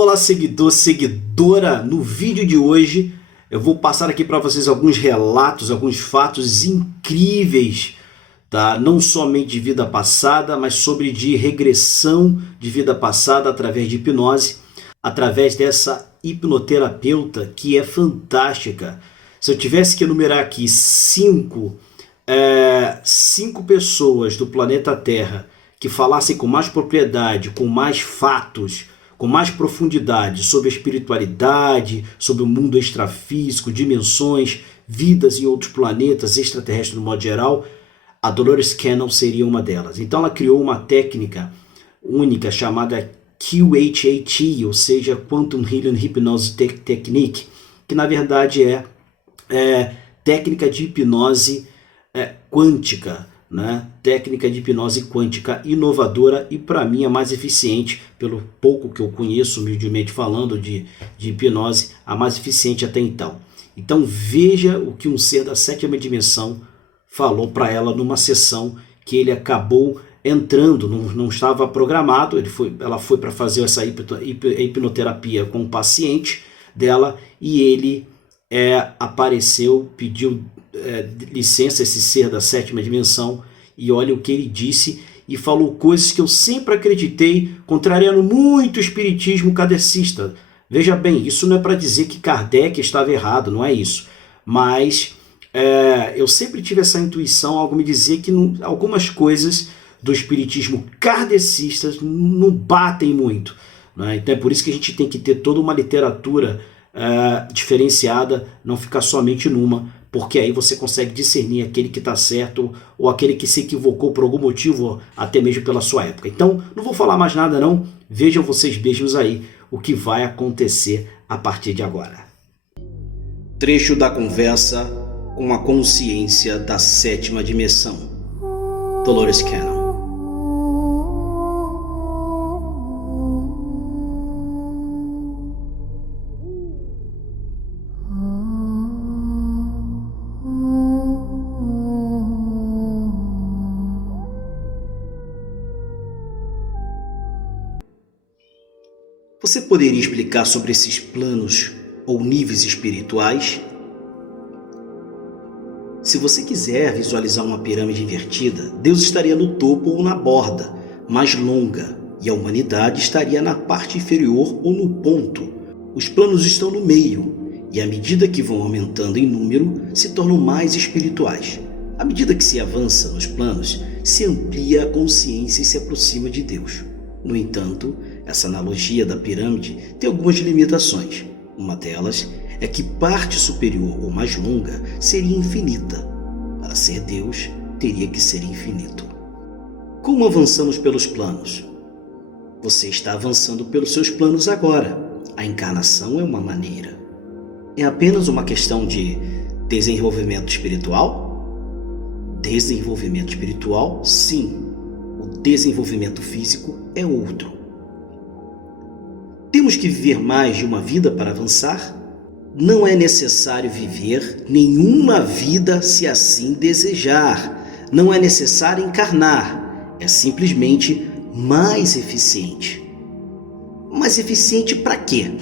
Olá, seguidor, seguidora! No vídeo de hoje eu vou passar aqui para vocês alguns relatos, alguns fatos incríveis, tá? Não somente de vida passada, mas sobre de regressão de vida passada através de hipnose, através dessa hipnoterapeuta que é fantástica. Se eu tivesse que enumerar aqui cinco pessoas do planeta Terra que falassem com mais propriedade, com mais fatos, com mais profundidade sobre a espiritualidade, sobre o mundo extrafísico, dimensões, vidas em outros planetas, extraterrestres no modo geral, a Dolores Cannon seria uma delas. Então ela criou uma técnica única chamada QHAT, ou seja, Quantum Healing Hypnosis Technique, que na verdade é técnica de hipnose quântica, né? Técnica de hipnose quântica inovadora e para mim a mais eficiente, pelo pouco que eu conheço, humildemente falando de hipnose, a mais eficiente até então. Então veja o que um ser da sétima dimensão falou para ela numa sessão que ele acabou entrando, não estava programado, ela foi para fazer essa hipnoterapia com o paciente dela e ele apareceu, pediu licença, esse ser da sétima dimensão, e olha o que ele disse e falou coisas que eu sempre acreditei, contrariando muito o espiritismo kardecista. Veja bem, isso não é para dizer que Kardec estava errado, não é isso, mas eu sempre tive essa intuição, algo me dizia que algumas coisas do espiritismo kardecista não batem muito, né? Então é por isso que a gente tem que ter toda uma literatura diferenciada, não ficar somente numa, porque aí você consegue discernir aquele que está certo ou aquele que se equivocou por algum motivo, até mesmo pela sua época. Então, não vou falar mais nada não, vejam vocês mesmos aí o que vai acontecer a partir de agora. Trecho da conversa com a consciência da sétima dimensão, Dolores Cannon. Você poderia explicar sobre esses planos ou níveis espirituais? Se você quiser visualizar uma pirâmide invertida, Deus estaria no topo ou na borda, mais longa, e a humanidade estaria na parte inferior ou no ponto. Os planos estão no meio, e à medida que vão aumentando em número, se tornam mais espirituais. À medida que se avança nos planos, se amplia a consciência e se aproxima de Deus. No entanto, essa analogia da pirâmide tem algumas limitações. Uma delas é que parte superior ou mais longa seria infinita. Para ser Deus, teria que ser infinito. Como avançamos pelos planos? Você está avançando pelos seus planos agora. A encarnação é uma maneira. É apenas uma questão de desenvolvimento espiritual? Desenvolvimento espiritual, sim. O desenvolvimento físico é outro. Temos que viver mais de uma vida para avançar? Não é necessário viver nenhuma vida se assim desejar. Não é necessário encarnar. É simplesmente mais eficiente. Mais eficiente para quê?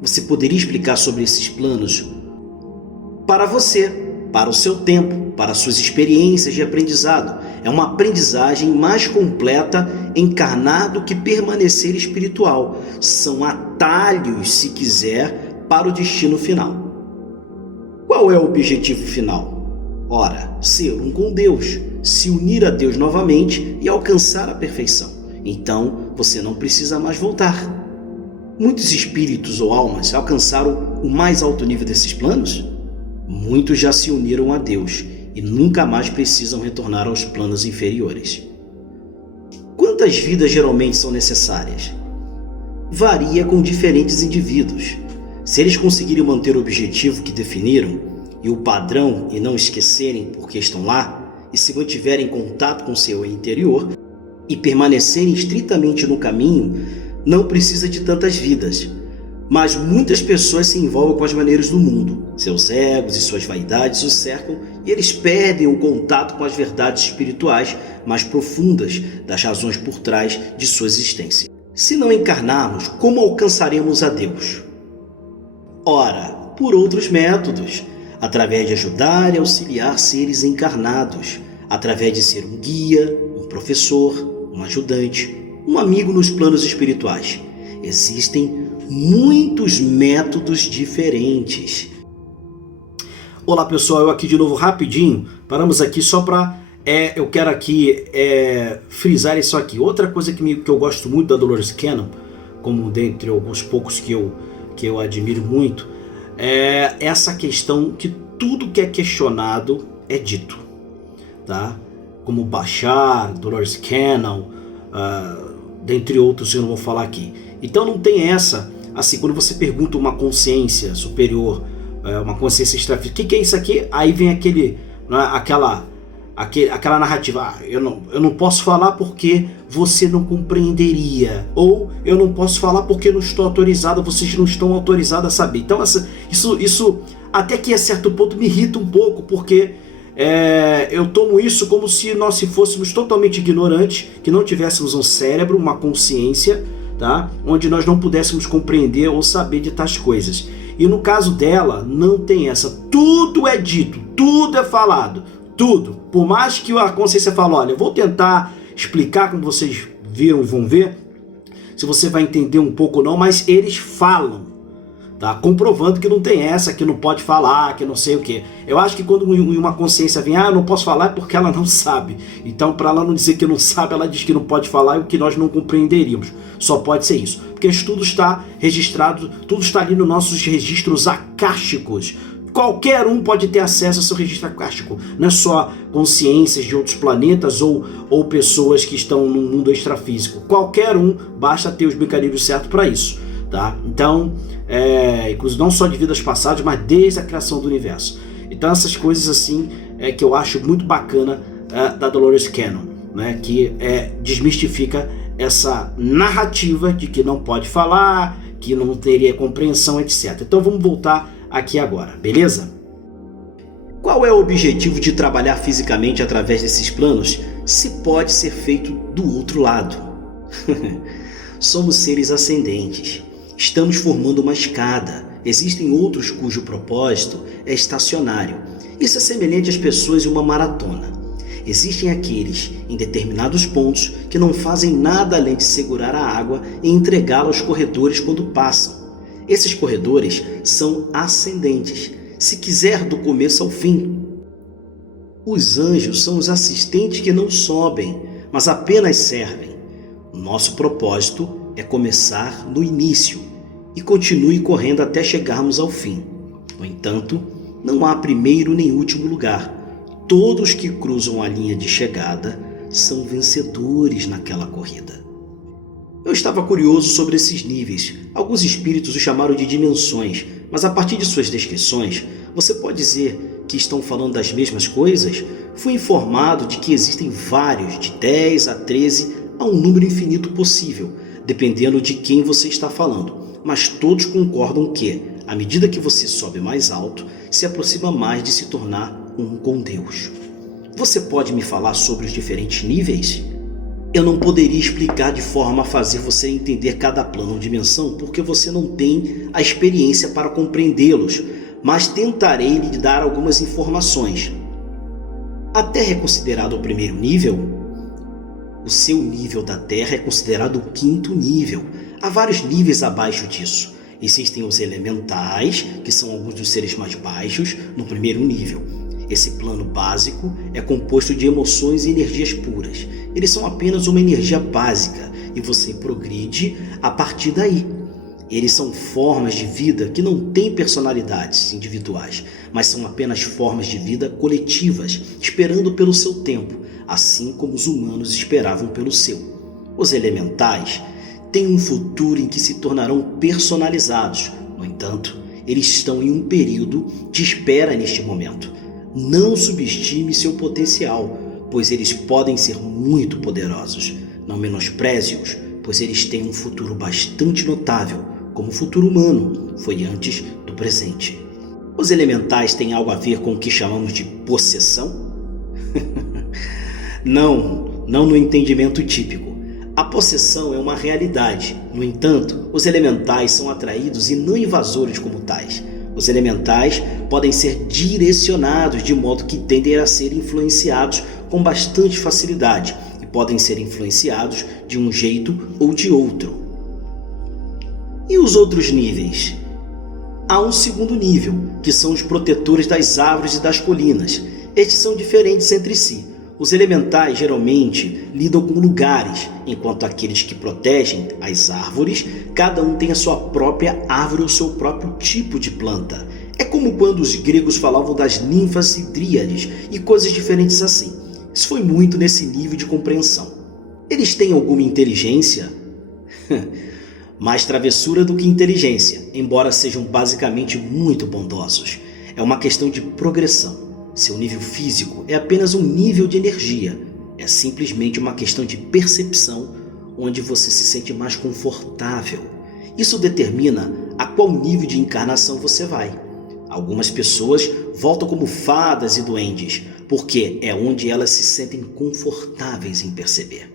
Você poderia explicar sobre esses planos? Para você, para o seu tempo, para suas experiências de aprendizado. É uma aprendizagem mais completa encarnar do que permanecer espiritual. São atalhos, se quiser, para o destino final. Qual é o objetivo final? Ora, ser um com Deus, se unir a Deus novamente e alcançar a perfeição. Então, você não precisa mais voltar. Muitos espíritos ou almas alcançaram o mais alto nível desses planos? Muitos já se uniram a Deus e nunca mais precisam retornar aos planos inferiores. Quantas vidas geralmente são necessárias? Varia com diferentes indivíduos. Se eles conseguirem manter o objetivo que definiram e o padrão e não esquecerem porque estão lá, e se mantiverem em contato com seu interior e permanecerem estritamente no caminho, não precisa de tantas vidas. Mas muitas pessoas se envolvem com as maneiras do mundo. Seus egos e suas vaidades os cercam e eles perdem o contato com as verdades espirituais mais profundas das razões por trás de sua existência. Se não encarnarmos, como alcançaremos a Deus? Ora, por outros métodos, através de ajudar e auxiliar seres encarnados, através de ser um guia, um professor, um ajudante, um amigo nos planos espirituais. Existem muitos métodos diferentes. Olá pessoal, eu aqui de novo rapidinho, paramos aqui só para... eu quero aqui frisar isso aqui. Outra coisa que eu gosto muito da Dolores Cannon, como dentre alguns poucos que eu admiro muito, é essa questão que tudo que é questionado é dito. Tá? Como Bashar, Dolores Cannon, dentre outros eu não vou falar aqui. Então não tem essa, assim, quando você pergunta uma consciência superior, uma consciência extrafísica, o que é isso aqui? Aí vem aquela narrativa, eu não posso falar porque você não compreenderia, ou eu não posso falar porque não estou autorizado, vocês não estão autorizados a saber. Então isso até que a certo ponto me irrita um pouco, porque eu tomo isso como se nós fôssemos totalmente ignorantes, que não tivéssemos um cérebro, uma consciência, tá? Onde nós não pudéssemos compreender ou saber de tais coisas. E no caso dela, não tem essa. Tudo é dito, tudo é falado, tudo. Por mais que a consciência fale, olha, eu vou tentar explicar como vocês viram e vão ver, se você vai entender um pouco ou não, mas eles falam, tá? Comprovando que não tem essa, que não pode falar, que não sei o que. Eu acho que quando uma consciência vem, eu não posso falar é porque ela não sabe. Então, para ela não dizer que não sabe, ela diz que não pode falar e o que nós não compreenderíamos. Só pode ser isso. Porque tudo está registrado, tudo está ali nos nossos registros acásticos. Qualquer um pode ter acesso ao seu registro acástico. Não é só consciências de outros planetas ou pessoas que estão no mundo extrafísico. Qualquer um, basta ter os mecanismos certos para isso. Tá? Então, inclusive não só de vidas passadas, mas desde a criação do universo. Então essas coisas assim que eu acho muito bacana da Dolores Cannon, né? Que desmistifica essa narrativa de que não pode falar, que não teria compreensão, etc. Então vamos voltar aqui agora, beleza? Qual é o objetivo de trabalhar fisicamente através desses planos, se pode ser feito do outro lado? Somos seres ascendentes. Estamos formando uma escada. Existem outros cujo propósito é estacionário. Isso é semelhante às pessoas em uma maratona. Existem aqueles, em determinados pontos, que não fazem nada além de segurar a água e entregá-la aos corredores quando passam. Esses corredores são ascendentes, se quiser do começo ao fim. Os anjos são os assistentes que não sobem, mas apenas servem. Nosso propósito é começar no início e continue correndo até chegarmos ao fim. No entanto, não há primeiro nem último lugar. Todos que cruzam a linha de chegada são vencedores naquela corrida. Eu estava curioso sobre esses níveis. Alguns espíritos os chamaram de dimensões, mas a partir de suas descrições, você pode dizer que estão falando das mesmas coisas? Fui informado de que existem vários, de 10 a 13, a um número infinito possível, dependendo de quem você está falando. Mas todos concordam que, à medida que você sobe mais alto, se aproxima mais de se tornar um com Deus. Você pode me falar sobre os diferentes níveis? Eu não poderia explicar de forma a fazer você entender cada plano ou dimensão, porque você não tem a experiência para compreendê-los, mas tentarei lhe dar algumas informações. A Terra é considerada o primeiro nível? O seu nível da Terra é considerado o quinto nível. Há vários níveis abaixo disso. Existem os elementais, que são alguns dos seres mais baixos, no primeiro nível. Esse plano básico é composto de emoções e energias puras. Eles são apenas uma energia básica e você progride a partir daí. Eles são formas de vida que não têm personalidades individuais, mas são apenas formas de vida coletivas, esperando pelo seu tempo, assim como os humanos esperavam pelo seu. Os elementais têm um futuro em que se tornarão personalizados. No entanto, eles estão em um período de espera neste momento. Não subestime seu potencial, pois eles podem ser muito poderosos. Não menospreze-os, pois eles têm um futuro bastante notável, como o futuro humano foi antes do presente. Os elementais têm algo a ver com o que chamamos de possessão? Não no entendimento típico. A possessão é uma realidade. No entanto, os elementais são atraídos e não invasores como tais. Os elementais podem ser direcionados de modo que tendem a ser influenciados com bastante facilidade e podem ser influenciados de um jeito ou de outro. E os outros níveis? Há um segundo nível, que são os protetores das árvores e das colinas. Estes são diferentes entre si. Os elementais geralmente lidam com lugares, enquanto aqueles que protegem as árvores, cada um tem a sua própria árvore ou seu próprio tipo de planta. É como quando os gregos falavam das ninfas e dríades e coisas diferentes assim. Isso foi muito nesse nível de compreensão. Eles têm alguma inteligência? Mais travessura do que inteligência, embora sejam basicamente muito bondosos. É uma questão de progressão. Seu nível físico é apenas um nível de energia. É simplesmente uma questão de percepção, onde você se sente mais confortável. Isso determina a qual nível de encarnação você vai. Algumas pessoas voltam como fadas e duendes, porque é onde elas se sentem confortáveis em perceber.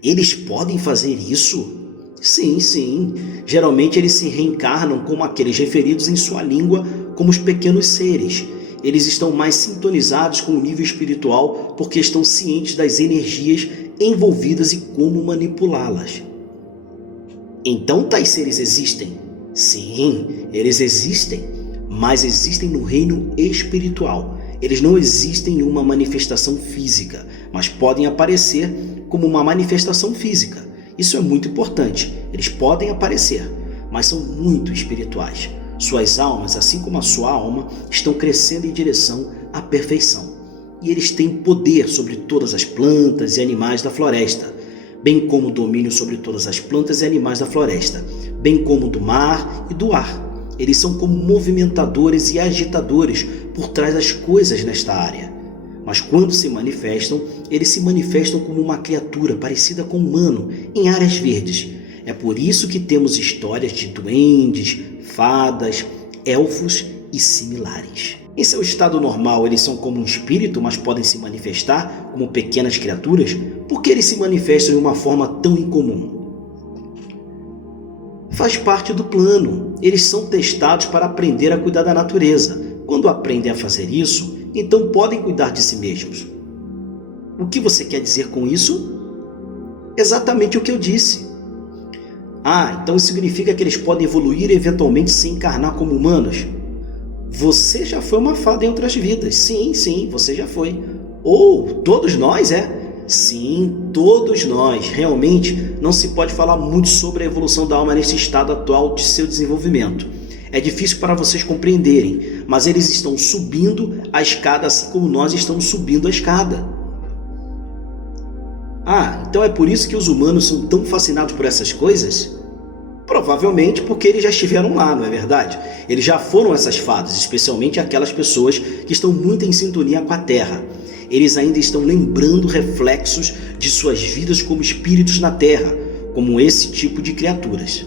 Eles podem fazer isso? Sim. Geralmente eles se reencarnam como aqueles referidos em sua língua como os pequenos seres. Eles estão mais sintonizados com o nível espiritual porque estão cientes das energias envolvidas e como manipulá-las. Então tais seres existem? Sim, eles existem, mas existem no reino espiritual. Eles não existem em uma manifestação física, mas podem aparecer como uma manifestação física. Isso é muito importante. Eles podem aparecer, mas são muito espirituais. Suas almas, assim como a sua alma, estão crescendo em direção à perfeição. E eles têm poder sobre todas as plantas e animais da floresta, bem como domínio sobre todas as plantas e animais da floresta, bem como do mar e do ar. Eles são como movimentadores e agitadores por trás das coisas nesta área. Mas quando se manifestam, eles se manifestam como uma criatura parecida com um humano em áreas verdes. É por isso que temos histórias de duendes, fadas, elfos e similares. Em seu estado normal, eles são como um espírito, mas podem se manifestar como pequenas criaturas. Por que eles se manifestam de uma forma tão incomum? Faz parte do plano. Eles são testados para aprender a cuidar da natureza. Quando aprendem a fazer isso, então podem cuidar de si mesmos. O que você quer dizer com isso? Exatamente o que eu disse. Então isso significa que eles podem evoluir e eventualmente se encarnar como humanos? Você já foi uma fada em outras vidas. Sim, você já foi. Ou todos nós, Sim, todos nós. Realmente não se pode falar muito sobre a evolução da alma nesse estado atual de seu desenvolvimento. É difícil para vocês compreenderem, mas eles estão subindo a escada assim como nós estamos subindo a escada. Então é por isso que os humanos são tão fascinados por essas coisas? Provavelmente porque eles já estiveram lá, não é verdade? Eles já foram essas fadas, especialmente aquelas pessoas que estão muito em sintonia com a Terra. Eles ainda estão lembrando reflexos de suas vidas como espíritos na Terra, como esse tipo de criaturas.